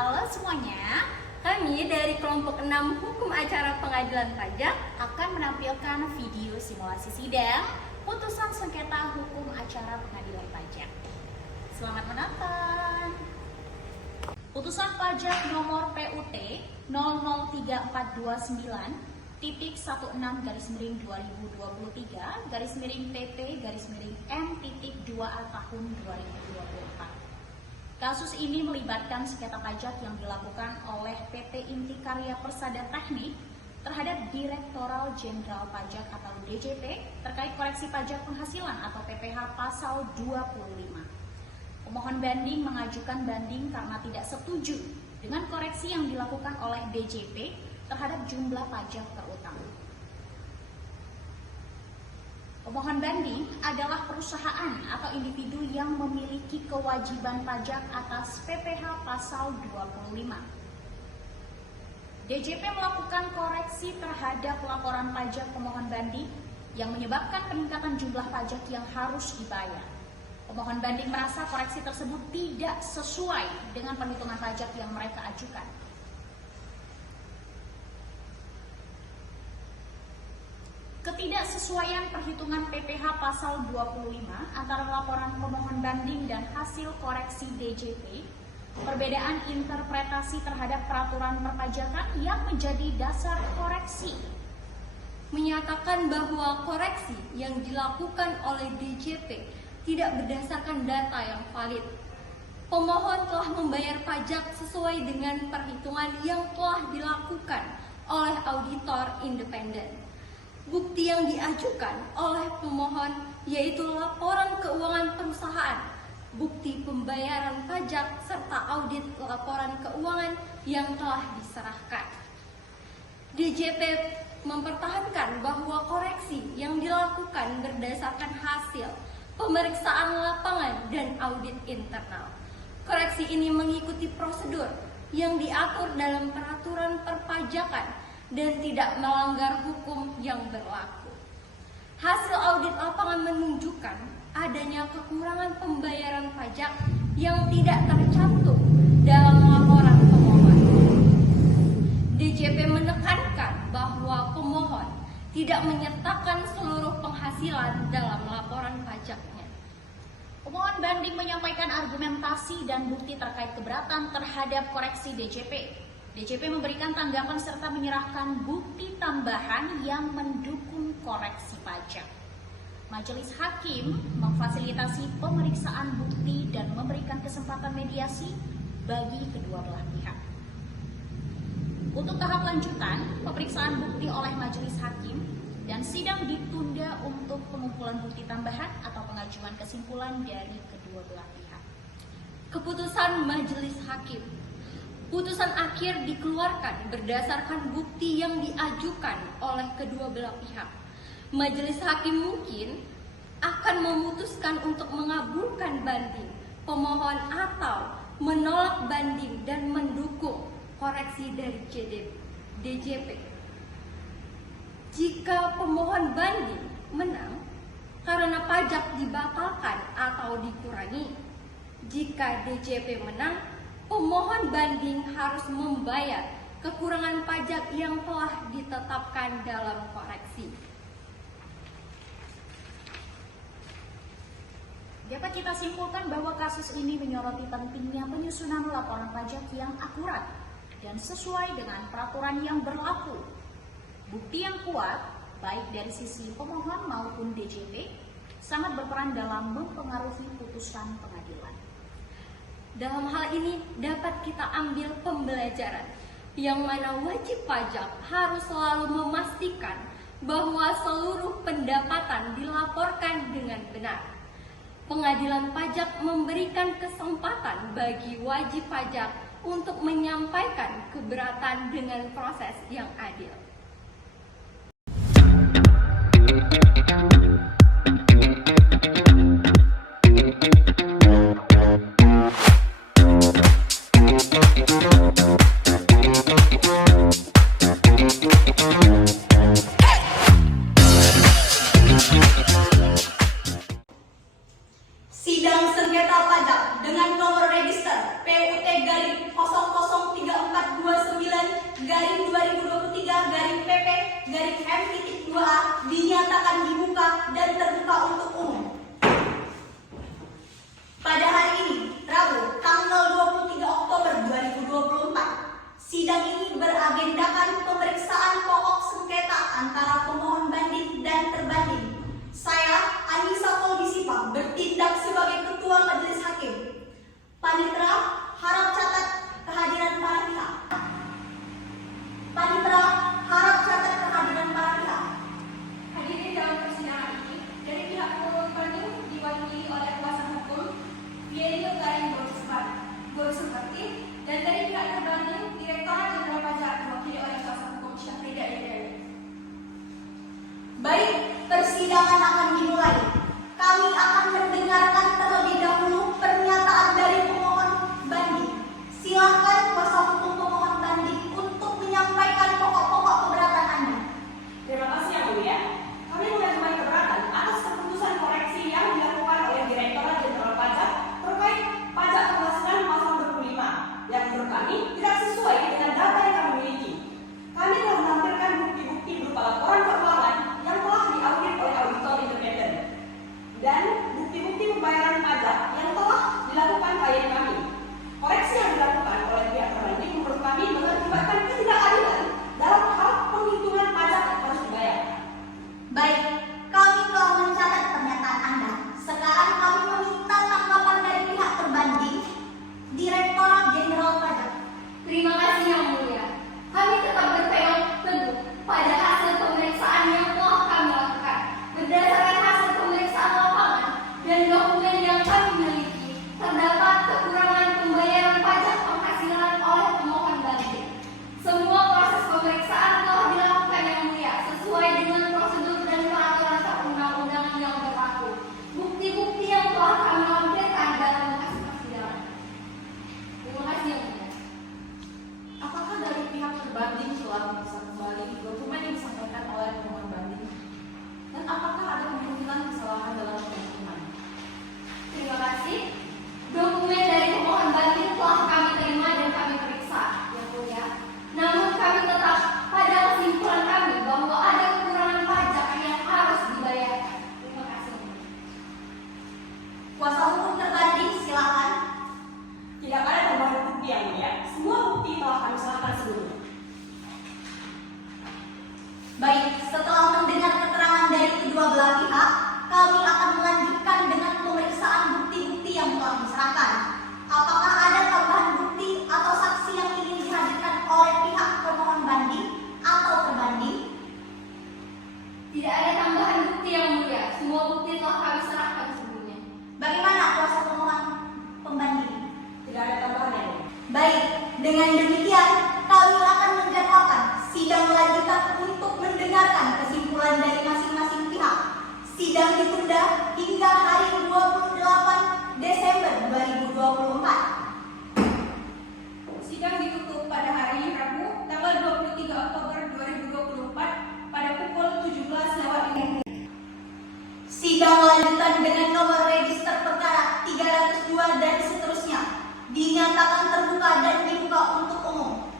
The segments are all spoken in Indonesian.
Halo semuanya, Kami dari kelompok 6 Hukum Acara Pengadilan Pajak akan menampilkan video simulasi sidang putusan sengketa hukum acara pengadilan pajak. Selamat menonton. Putusan pajak nomor PUT 003429/2023/PP/M.2A tahun 2024. Kasus ini melibatkan sengketa pajak yang dilakukan oleh PT Inti Karya Persada Teknik terhadap Direktoral Jenderal Pajak atau DJP terkait koreksi pajak penghasilan atau PPh pasal 25. Pemohon banding mengajukan banding karena tidak setuju dengan koreksi yang dilakukan oleh DJP terhadap jumlah pajak terutang. Pemohon banding adalah perusahaan atau individu yang memiliki kewajiban pajak atas PPh pasal 25. DJP melakukan koreksi terhadap laporan pajak pemohon banding yang menyebabkan peningkatan jumlah pajak yang harus dibayar. Pemohon banding merasa koreksi tersebut tidak sesuai dengan perhitungan pajak yang mereka ajukan. Ketidaksesuaian perhitungan PPh pasal 25 antara laporan pemohon banding dan hasil koreksi DJP, perbedaan interpretasi terhadap peraturan perpajakan yang menjadi dasar koreksi, menyatakan bahwa koreksi yang dilakukan oleh DJP tidak berdasarkan data yang valid. Pemohon telah membayar pajak sesuai dengan perhitungan yang telah dilakukan oleh auditor independen. Bukti yang diajukan oleh pemohon yaitu laporan keuangan perusahaan, bukti pembayaran pajak, serta audit laporan keuangan yang telah diserahkan. DJP mempertahankan bahwa koreksi yang dilakukan berdasarkan hasil pemeriksaan lapangan dan audit internal. Koreksi ini mengikuti prosedur yang diatur dalam peraturan perpajakan dan tidak melanggar hukum yang berlaku. Hasil audit lapangan menunjukkan adanya kekurangan pembayaran pajak yang tidak tercantum dalam laporan pemohon. DJP menekankan bahwa pemohon tidak menyertakan seluruh penghasilan dalam laporan pajaknya. Pemohon banding menyampaikan argumentasi dan bukti terkait keberatan terhadap koreksi DJP. DJP memberikan tanggapan serta menyerahkan bukti tambahan yang mendukung koreksi pajak. Majelis Hakim memfasilitasi pemeriksaan bukti dan memberikan kesempatan mediasi bagi kedua belah pihak. Untuk tahap lanjutan, pemeriksaan bukti oleh Majelis Hakim dan sidang ditunda untuk pengumpulan bukti tambahan atau pengajuan kesimpulan dari kedua belah pihak. Keputusan Majelis Hakim. Putusan akhir dikeluarkan berdasarkan bukti yang diajukan oleh kedua belah pihak. Majelis Hakim mungkin akan memutuskan untuk mengabulkan banding pemohon atau menolak banding dan mendukung koreksi dari DJP. Jika pemohon banding menang karena pajak dibatalkan atau dikurangi, jika DJP menang, pemohon banding harus membayar kekurangan pajak yang telah ditetapkan dalam koreksi. Dapat kita simpulkan bahwa kasus ini menyoroti pentingnya penyusunan laporan pajak yang akurat dan sesuai dengan peraturan yang berlaku. Bukti yang kuat, baik dari sisi pemohon maupun DJP, sangat berperan dalam mempengaruhi putusan pengadilan. Dalam hal ini dapat kita ambil pembelajaran yang mana wajib pajak harus selalu memastikan bahwa seluruh pendapatan dilaporkan dengan benar. Pengadilan pajak memberikan kesempatan bagi wajib pajak untuk menyampaikan keberatan dengan proses yang adil. Sidang sengketa pajak dengan nomor register PUT-001 2023/PP/M.2A dinyatakan dibuka dan terbuka untuk umum. Pada hari ini, Rabu, tanggal 23 Oktober 2024, sidang ini beragendakan pemeriksaan pokok sengketa antara pemohon banding dan terbanding. Saya, Anissa Polbisipa, bertindak sebagai Ketua Majelis Hakim. Panitera, harap catat kehadiran para pihak. Panitera, harap catat kehadiran para pihak. Hadirin dalam persidangan ini, dari pihak pemohon banding diwakili oleh kuasa hukum Yelio Garin Borsuparti, dan dari pihak terbanding Direktorat Jenderal Pajak diwakili oleh kuasa hukum Syafrida Dewi. Baik, persidangan akan dimulai. Kami akan mendengarkan terlebih dahulu pernyataan dari pemohon banding. Silakan kuasa hukum pemohon banding untuk menyampaikan pokok-pokok keberatan Anda. Terima kasih Yang Mulia. Kami mengajukan keberatan atas keputusan koreksi yang dilakukan oleh Direktorat Jenderal Pajak terkait pajak penghasilan pasal 25 yang menurut kami tidak sesuai dengan data yang kami miliki. Kami telah menampilkan bukti-bukti berupa laporan keuangan yang telah diaudit oleh auditor independen dan bukti-bukti pembayaran pajak yang telah dilakukan klien kami. Koreksi yang dilakukan oleh pihak terbanding menurut kami mengakibatkan ketidakadilan dalam hal penghitungan pajak yang harus dibayar. Baik, kami telah mencatat pernyataan Anda. Sekarang kami meminta tanggapan dari pihak terbanding, Direktorat Jenderal Pajak. Terima kasih Yang Mulia. Kami tetap berpegang teguh pada hasil pemeriksaan yang telah kami lakukan. Berdasarkan hasil pemeriksaan lapangan dan dokumen yang kami miliki, terdapat kekurangan pembayaran pajak penghasilan oleh pemohon banding. Semua proses pemeriksaan telah dilakukan Yang Mulia sesuai dengan prosedur dan peraturan perundang-undangan yang berlaku. Bukti-bukti yang telah kami lampirkan dalam berkas persidangan. Terima kasih Yang Mulia. Apakah dari pihak terbanding telah memeriksa kembali dokumen yang disampaikan oleh pemohon banding? Dan apakah ada kemungkinan kesalahan dalam penghitungan? Terima kasih. Dokumen dari pemohon banding telah kami terima dan kami periksa, Yang Mulia. Namun kami tetap pada kesimpulan kami bahwa ada kekurangan pajak yang harus dibayarkan. Terima kasih. Kuasa hukum terbanding, silakan. Tidak ada tambahan bukti Yang Mulia. Semua bukti telah kami serahkan sebelumnya. Baik, setelah mendengar keterangan dari kedua belah pihak, kami akan melanjutkan dengan pemeriksaan bukti-bukti yang telah diserahkan. Apakah ada tambahan bukti atau saksi yang ingin dihadirkan oleh pihak pemohon banding atau terbanding? Tidak ada tambahan bukti Yang Mulia. Semua bukti telah kami serahkan sebelumnya. Bagaimana kuasa pemohon pembanding? Tidak ada tambahan Yang Mulia. Baik, dengan demikian kami akan menjadwalkan sidang lanjutan untuk mendengarkan kesimpulan dari masing-masing pihak. Sidang ditunda hingga hari 28 Desember 2024. Sidang ditutup pada hari Rabu, tanggal 23 Oktober 2024 pada pukul 17.05. Sidang lanjutan dengan nomor register perkara 302 dan seterusnya dinyatakan terbuka dan dibuka untuk umum.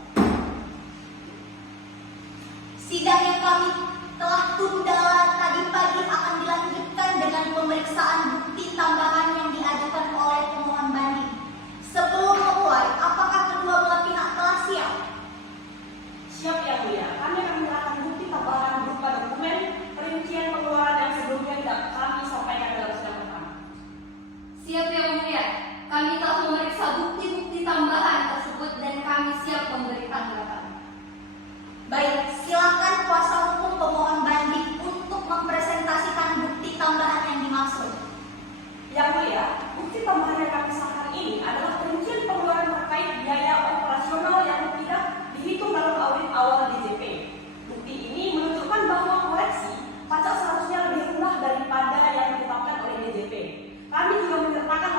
Sidang yang kami telah tunda tadi pagi akan dilanjutkan dengan pemeriksaan bukti tambahan yang diajukan oleh pemohon banding. Sebelum memulai, apakah kedua belah pihak telah siap? Siap Yang Mulia. Kami akan menyerahkan bukti tambahan berupa dokumen perincian pengeluaran yang sebelumnya tidak kami sampaikan dalam sidang pertama. Siap Yang Mulia. Kami telah memeriksa bukti-bukti tambahan tersebut dan kami siap memberi tanggapan. Baik, silakan kuasa hukum pemohon banding untuk mempresentasikan bukti tambahan yang dimaksud. Yang Mulia, bukti tambahan yang kami serahkan ini adalah perincian pengeluaran terkait biaya operasional yang tidak dihitung dalam audit awal DJP. Bukti ini menunjukkan bahwa koleksi pajak seharusnya lebih rendah daripada yang ditetapkan oleh DJP. Kami juga menyertakan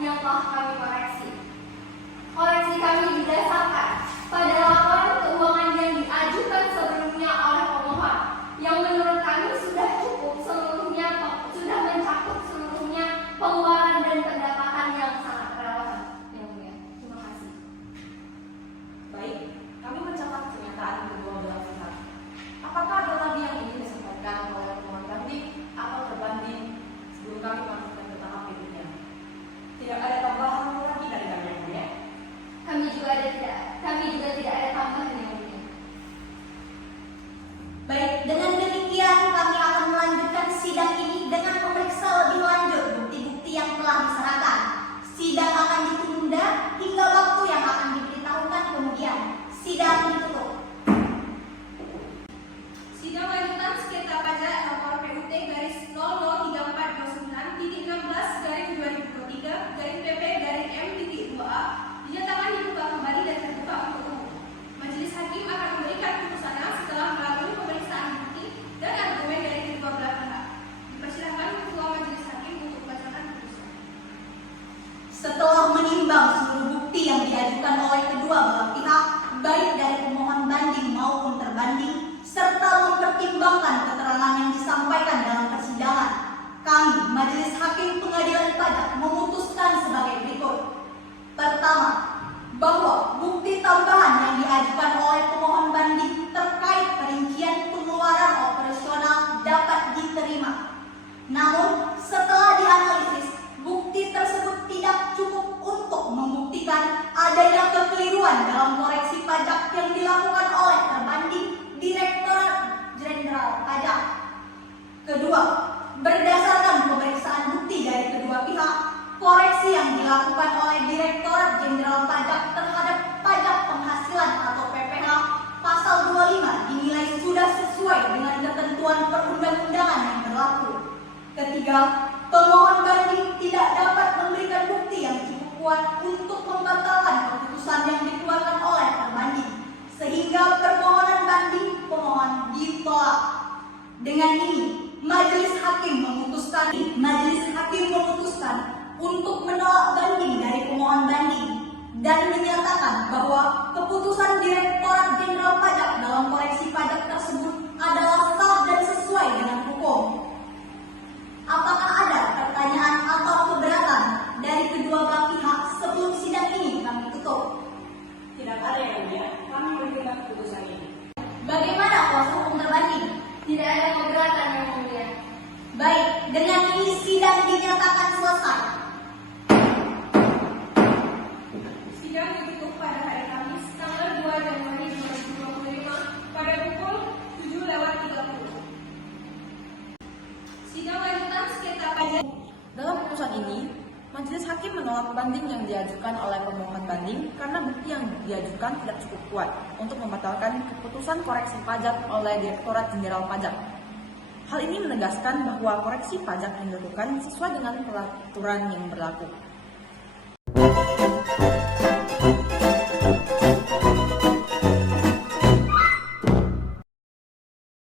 yang telah kami koreksi. Koreksi kami didasarkan pada laporan keuangan yang diajukan sebelumnya oleh pemohon, yang menurut kami sudah mencakup seluruhnya pengeluaran dan pendapatan yang sangat relevan. Yang mulia, terima kasih. Baik, kami mencatat pernyataan kedua belah pihak. Apakah ada lagi yang ingin disampaikan oleh pemohon banding atau terbanding sebelum kami masukkan ke tahap berikutnya? Tidak ada tambahan lagi dari kami yang mulia. Kami juga tidak ada tambahan yang mulia. Baik, dengan demikian kami akan melanjutkan sidang ini dengan memeriksa lebih lanjut bukti-bukti yang telah diserahkan. Sidang akan ditunda hingga waktu yang akan diberitahukan kemudian. Sidang ditutup. Sidang lanjutan sengketa pajak nomor PUT garis 003429.16/2023 garis PP garis M.2A dinyatakan dibuka kembali dan terbuka untuk umum. Majelis Hakim akan memberikan putusannya setelah melalui pemeriksaan bukti dan argumen dari kedua belah pihak. Dipersilakan Ketua Majelis Hakim untuk membacakan putusan. Setelah menimbang seluruh bukti yang diajukan oleh kedua belah pihak, baik dari pemohon banding maupun terbanding, serta mempertimbangkan keterangan yang disampaikan dalam persidangan, kami, Majelis Hakim Pengadilan Pajak, memutuskan sebagai berikut. Pertama, bahwa bukti tambahan yang diajukan oleh pemohon banding terkait perincian pengeluaran operasional dapat diterima. Namun, setelah dianalisis, bukti tersebut tidak cukup untuk membuktikan adanya kekeliruan dalam koreksi pajak yang dilakukan oleh terbanding Direktorat Jenderal Pajak. Kedua, berdasarkan pemeriksaan bukti dari kedua pihak, koreksi yang dilakukan oleh Direktorat Jenderal Pajak terhadap pajak penghasilan atau PPH pasal 25 dinilai sudah sesuai dengan ketentuan perundang-undangan yang berlaku. Ketiga, pemohon banding tidak dapat memberikan bukti yang cukup kuat untuk membatalkan keputusan yang dikeluarkan oleh terbanding, sehingga permohonan banding pemohon ditolak. Dengan ini, Majelis Hakim memutuskan untuk menolak banding dari pemohon banding dan menyatakan bahwa keputusan Direktorat Jenderal Pajak dalam koreksi pajak tersebut adalah sah dan sesuai dengan hukum. Apakah ada pertanyaan atau keberatan dari kedua belah pihak sebelum sidang ini kami tutup? Tidak ada yang mulia, kami menerima keputusan ini. Bagaimana kuasa hukum terbanding? Tidak ada keberatan yang mulia. Baik, dengan ini sidang dinyatakan selesai. Sidang ditutup pada hari Kamis tanggal 2 Januari 2025 pada pukul 7:30. Sidang lanjutan sengketa pajak. Dalam putusan ini, Majelis Hakim menolak banding yang diajukan oleh pemohon banding karena bukti yang diajukan tidak cukup kuat untuk membatalkan keputusan koreksi pajak oleh Direktorat Jenderal Pajak. Hal ini menegaskan bahwa koreksi pajak yang dilakukan sesuai dengan peraturan yang berlaku.